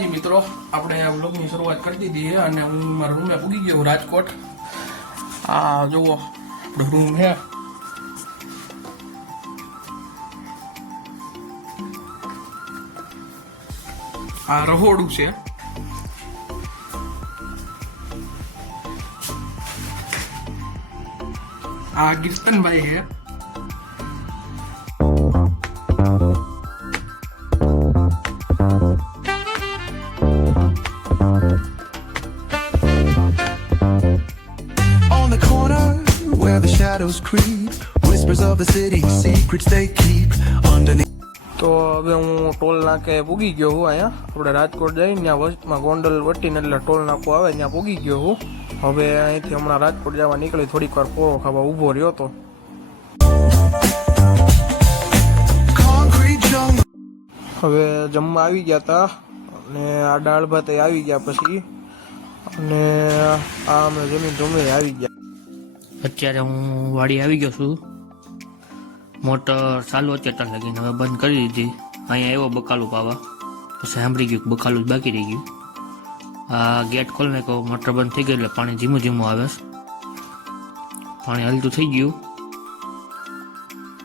જી મિત્રો, આપણે વ્લોગની શરૂઆત કરી દીધી છે અને હું મારા રૂમે પૂગી ગયો રાજકોટ. આ જુઓ આપણો રૂમ છે. આ રહોડું છે. આ કીર્તનભાઈ છે. Where the shadows creep, whispers of the city, secrets they keep underneath. તો હવે હું ટોલ નાકે પૂગી ગયો હું. અહીંયા આપણે રાજકોટ જઈને ત્યાં વચમાં ગોંડલ વટીને એટલે ટોલ નાકું આવે ત્યાં પૂગી ગયો હું. હવે અહીંથી હમણાં રાજકોટ જવા નીકળી, થોડીક વાર પોળો ખાવા ઊભો રહ્યો હતો. હવે જમવા આવી ગયા હતા અને આ દાળ ભાત આવી ગયા પછી અને આ અમે જમી આવી ગયા. અત્યારે હું વાડી આવી ગયો છું. મોટર ચાલુ અત્યારે લગીને હવે બંધ કરી દીધી. અહીંયા એવો બકાલું પાવા પછી સાંભળી ગયું બકાલું જ બાકી રહી ગયું. આ ગેટ ખોલને કહો મોટર બંધ થઈ ગઈ એટલે પાણી ધીમું ધીમું આવે. પાણી હલતું થઈ ગયું,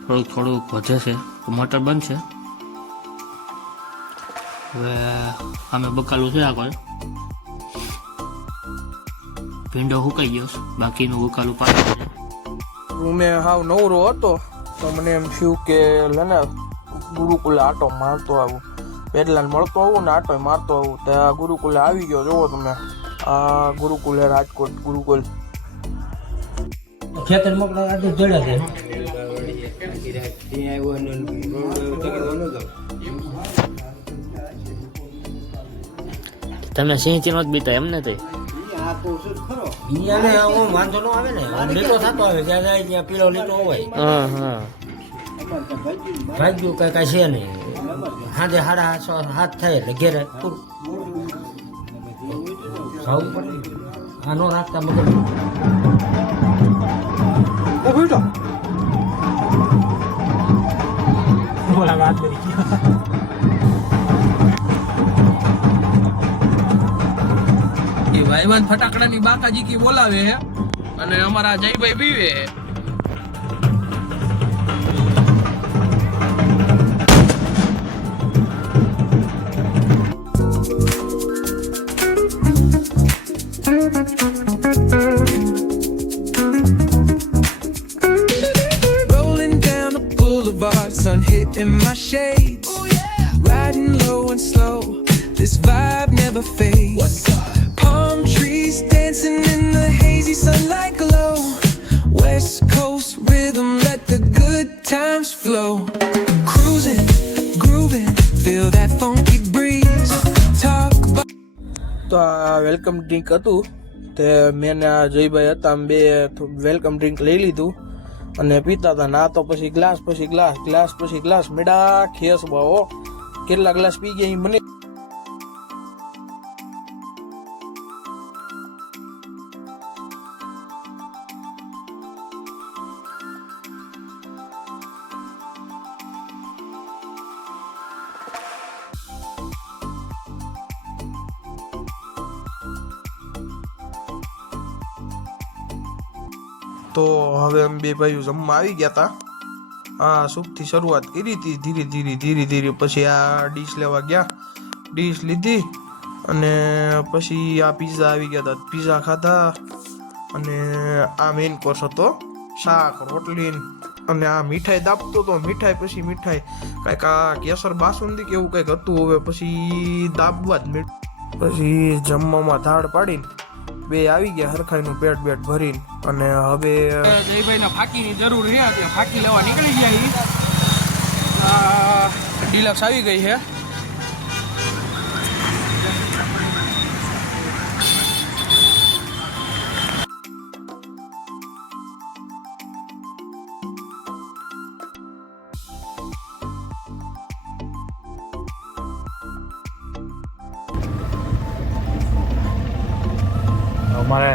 થોડુંક વધે છે. મોટર બંધ છે. હવે અમે બકાલું છે આગળ ભીંડો સુકાઈ ગયો, બાકીનું બકાલું પાછું છે. રૂમે હાવ નવરો હતો તો મને એમ થયું કે લને ગુરુકુલે આટો મારતો આવું, પેડલાને મળતો આવું ને આટો મારતો આવું. ત્યાં ગુરુકુલે આવી ગયો. જોવો તમે, આ ગુરુકુલે રાજકોટ ગુરુકુલ. ખેતર મોકલા આજે જડ્યા છે. તમે સિંહ ચીનો જ બીતા એમ નથી. વાંધો ન આવે ને, લીટો થતો આવે ત્યાં જાય ત્યાં પીળો લીટો હોય. ભાગ્યું કઈ કઈ છે નહીં. સાંજે 7:30 થાય એટલે ઘેરે ખાવું પડે. આ નો રાખતા મગર બોલા વાત કરી. ભાઈવાન ફટાકડાની બાકાજી કી બોલાવે હે અને અમારા જયભાઈ પીવે હે. Rolling down the boulevard, sun hitting my shades. Riding low and slow, this vibe never fades. Palm trees dancing in the hazy sunlight glow. West Coast rhythm, let the good times flow. Cruising, grooving, feel that funky breeze. Talk about. તો આ welcome drink હતું તે મેં આ જયભાઈ હતા બે welcome drink લઈ લીધું અને પીતા હતા. ના તો પછી ગ્લાસ પછી ગ્લાસ, ગ્લાસ પછી ગ્લાસ, મેડા ખેસ બાવો કેટલા ગ્લાસ પી ગયા મને. તો હવે અમે બે ભાઈઓ જમવા આવી ગયા હતા. આ સૂપથી શરૂઆત કરી હતી ધીરે ધીરે. પછી આ ડીશ લેવા ગયા, ડીશ લીધી અને પછી આ પીઝા આવી ગયા હતા. પીઝા ખાધા અને આ મેઇન કોર્સ હતો, શાક રોટલી અને આ મીઠાઈ દાબતો હતો. મીઠાઈ પછી મીઠાઈ કાંઈક આ કેસર બાસુંદી કે એવું કંઈક હતું. હવે પછી દાબવા જ પછી જમવામાં ધાડ પાડીને બે આવી ગયા હરખાઈનું પેટ ભરીને. અને હવે જયભાઈને ફાકીની જરૂર છે, ત્યાં ફાકી લેવા નીકળી ગયા. ડિલક્સ આવી ગઈ છે. અમારે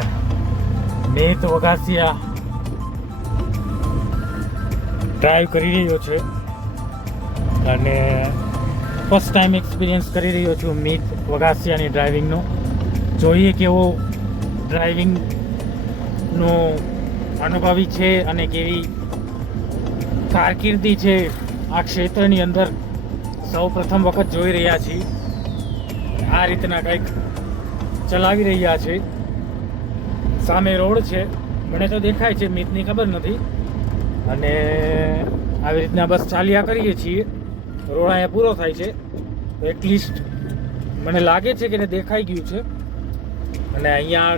મેં તો વઘાસિયા ડ્રાઈવ કરી રહ્યો છે અને ફર્સ્ટ ટાઈમ એક્સપિરિયન્સ કરી રહ્યો છું મિત વગાસિયાની ડ્રાઇવિંગનો. જોઈએ કેવો ડ્રાઇવિંગનો અનુભવી છે અને કેવી કારકિર્દી છે આ ક્ષેત્રની અંદર. સૌ પ્રથમ વખત જોઈ રહ્યા છીએ આ રીતના કંઈક ચલાવી રહ્યા છે. સામે રોડ છે, મને તો દેખાય છે, મિતની ખબર નથી. અને આવી રીતના બસ ચાલ્યા કરીએ છીએ. રોડ અહીંયા પૂરો થાય છે, એટલીસ્ટ મને લાગે છે કે એને દેખાઈ ગયું છે. અને અહીંયા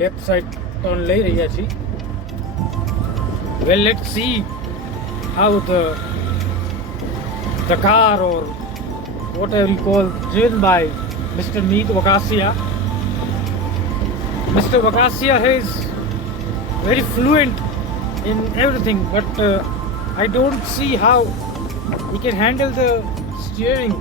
લેફ્ટ સાઈડ ટર્ન લઈ રહ્યા છીએ. Well, let see how the car or whatever you call driven by Mr. Meet Wagasia. Mr. Wagasia is very fluent in everything, but I don't see how he can handle the steering